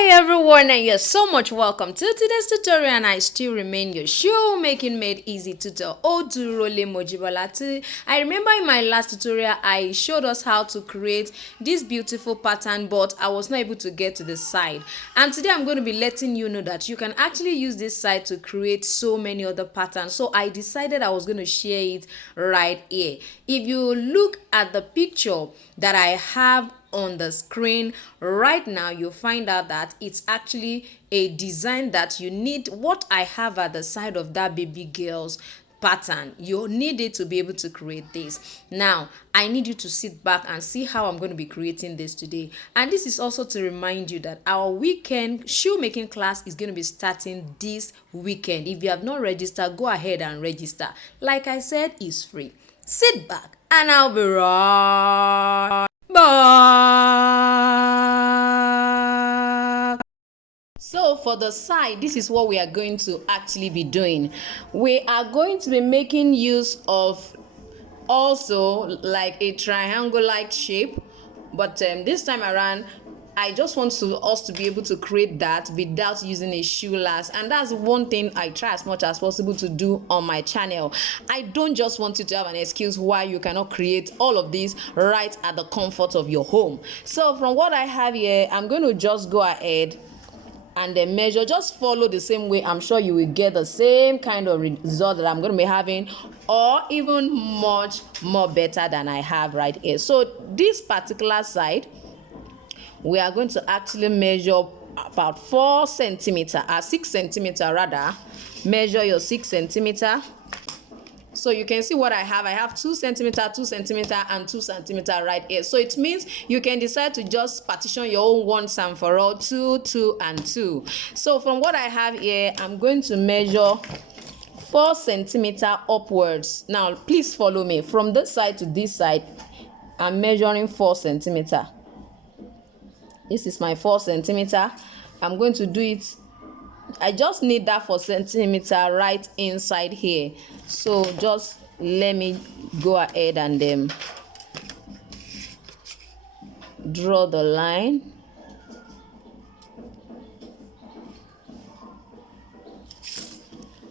Hi everyone, and you're so much welcome to today's tutorial, and I still remain your Shoemaking Made Easy tutor Odurole Mojibolati. I remember in my last tutorial I showed us how to create this beautiful pattern, but I was not able to get to the side, and today I'm going to be letting you know that you can actually use this side to create so many other patterns. So I decided I was going to share it right here. If you look at the picture that I have on the screen right now, you'll find out that it's actually a design that you need. What I have at the side of that baby girl's pattern, you need it to be able to create this. Now I need you to sit back and see how I'm going to be creating this today. And this is also to remind you that our weekend shoemaking class is going to be starting this weekend. If you have not registered, go ahead and register. Like I said, it's free. Sit back and I'll be right back. So for the side, this is what we are going to actually be doing. We are going to be making use of also like a triangle-like shape, but this time around I just want us to be able to create that without using a shoe last, and that's one thing I try as much as possible to do on my channel. I don't just want you to have an excuse why you cannot create all of this right at the comfort of your home. So from what I have here, I'm going to just go ahead and then measure. Just follow the same way. I'm sure you will get the same kind of result that I'm going to be having, or even much more better than I have right here. So this particular side, we are going to actually measure about 4 centimeter, 6 centimeter rather. Measure your 6 centimeter. So you can see what I have 2 centimeter, 2 centimeter, and 2 centimeter right here. So it means you can decide to just partition your own once and for all, 2, 2, and 2. So from what I have here, I'm going to measure 4 centimeter upwards. Now please follow me from this side to this side. I'm measuring 4 centimeter. This is my 4 centimeter. I'm going to do it. I just need that 4 centimeter right inside here. So just let me go ahead and draw the line.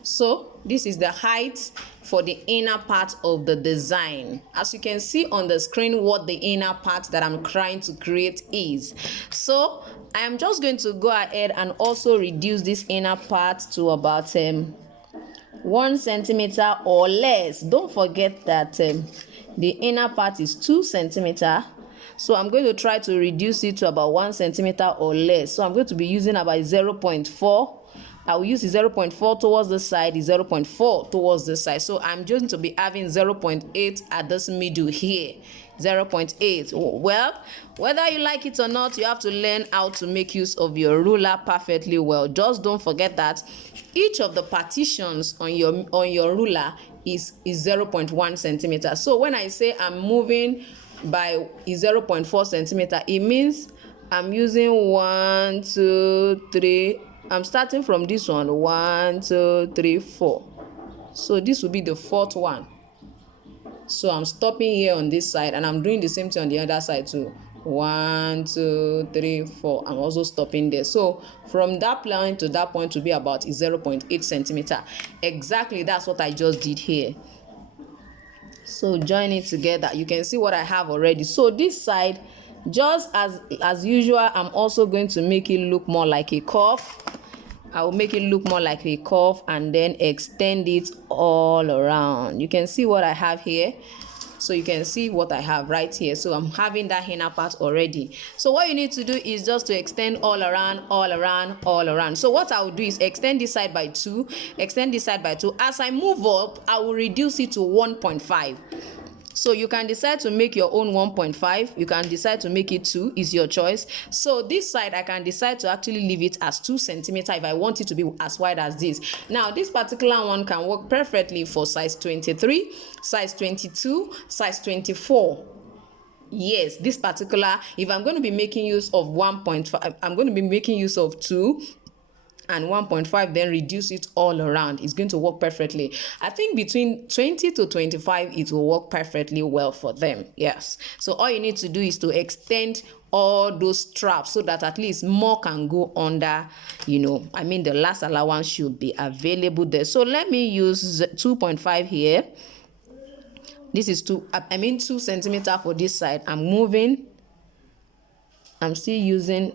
So this is the height for the inner part of the design. As you can see on the screen, what the inner part that I'm trying to create is. So I'm just going to go ahead and also reduce this inner part to about 1 centimeter or less. Don't forget that the inner part is 2 centimeter. So I'm going to try to reduce it to about 1 centimeter or less. So I'm going to be using about 0.4. I will use the 0.4 towards the side, the 0.4 towards the side. So I'm going to be having 0.8 at this middle here. 0.8. Well, whether you like it or not, you have to learn how to make use of your ruler perfectly well. Just don't forget that each of the partitions on your ruler is 0.1 centimeter. So when I say I'm moving by 0.4 centimeter, it means I'm using 1, 2, 3. I'm starting from this one, 1, 2, 3, 4. So this will be the 4th one. So I'm stopping here on this side, and I'm doing the same thing on the other side too. 1, 2, 3, 4. I'm also stopping there. So from that point to that point will be about 0.8 centimeter. Exactly, that's what I just did here. So join it together. You can see what I have already. So this side, just as usual, I'm also going to make it look more like a cuff. I will make it look more like a cuff and then extend it all around. You can see what I have here. So you can see what I have right here. So I'm having that inner part already. So what you need to do is just to extend all around, all around, all around. So what I will do is extend this side by 2, extend this side by 2. As I move up, I will reduce it to 1.5. So you can decide to make your own 1.5. You can decide to make it 2. Is your choice. So this side, I can decide to actually leave it as 2 centimeter if I want it to be as wide as this. Now, this particular one can work perfectly for size 23, size 22, size 24. Yes, this particular, if I'm going to be making use of 1.5, I'm going to be making use of 2. and 1.5, then reduce it all around. It's going to work perfectly. I think between 20 to 25 it will work perfectly well for them. Yes, so all you need to do is to extend all those straps so that at least more can go under, I mean, the last allowance should be available there. So let me use 2.5 here. This is 2 centimeter for this side. I'm still using,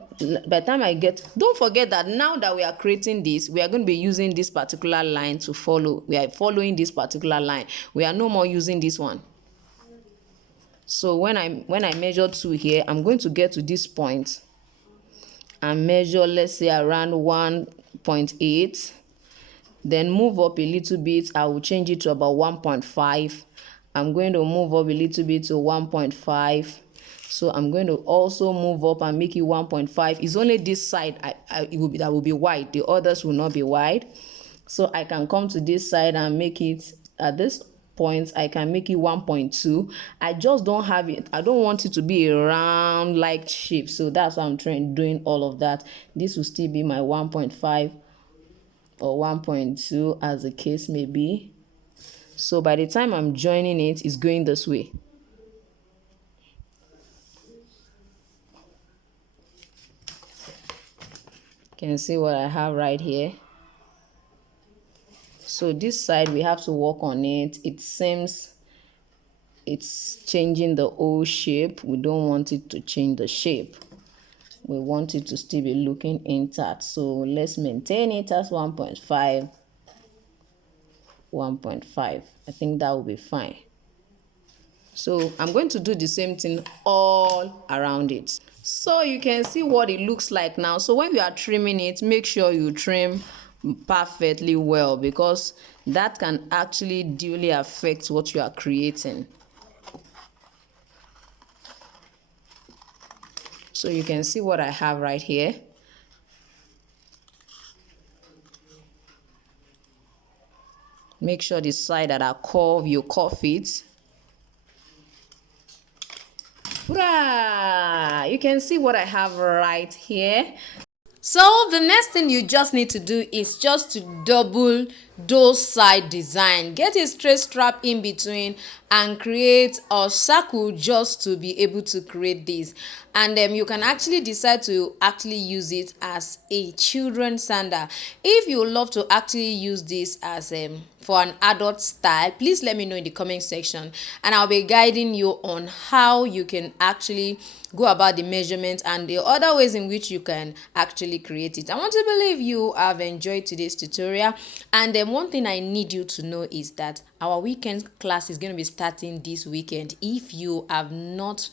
by the time I get, don't forget that now that we are creating this, we are going to be using this particular line to follow. We are following this particular line. We are no more using this one. So when I measure 2 here, I'm going to get to this point and measure, let's say, around 1.8. Then move up a little bit. I will change it to about 1.5. I'm going to move up a little bit to 1.5. So I'm going to also move up and make it 1.5. It's only this side that will be wide. The others will not be wide. So I can come to this side and make it, at this point, I can make it 1.2. I just don't have it. I don't want it to be a round like shape. So that's why I'm doing all of that. This will still be my 1.5 or 1.2 as the case may be. So by the time I'm joining it, it's going this way. You can see what I have right here. So this side we have to work on it. It seems it's changing the old shape. We don't want it to change the shape. We want it to still be looking intact. So let's maintain it as 1.5. 1.5. I think that will be fine. So I'm going to do the same thing all around it. So you can see what it looks like now. So when you are trimming it, make sure you trim perfectly well, because that can actually duly affect what you are creating. So you can see what I have right here. Make sure the side that are curved, you curve it. Hurrah! You can see what I have right here. So the next thing you just need to do is just to double those side design. Get a straight strap in between and create a circle just to be able to create this. And you can actually decide to actually use it as a children's sandal. If you love to actually use this as for an adult style, please let me know in the comment section, and I'll be guiding you on how you can actually go about the measurement and the other ways in which you can actually create it. I want to believe you have enjoyed today's tutorial, and then one thing I need you to know is that our weekend class is going to be starting this weekend. If you have not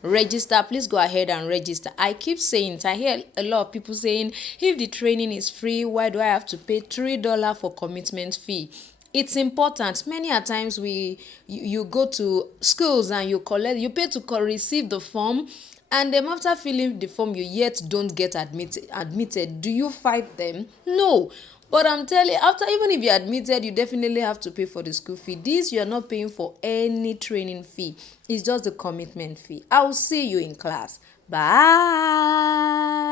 register, please go ahead and register. I keep saying it. I hear a lot of people saying, if the training is free, why do I have to pay $3 for commitment fee? It's important. Many a times you go to schools and you pay to receive the form, and then after filling the form you yet don't get admitted. Do you fight them? No. But I'm telling you, after, even if you're admitted, you definitely have to pay for the school fee. This, you're not paying for any training fee. It's just the commitment fee. I'll see you in class. Bye.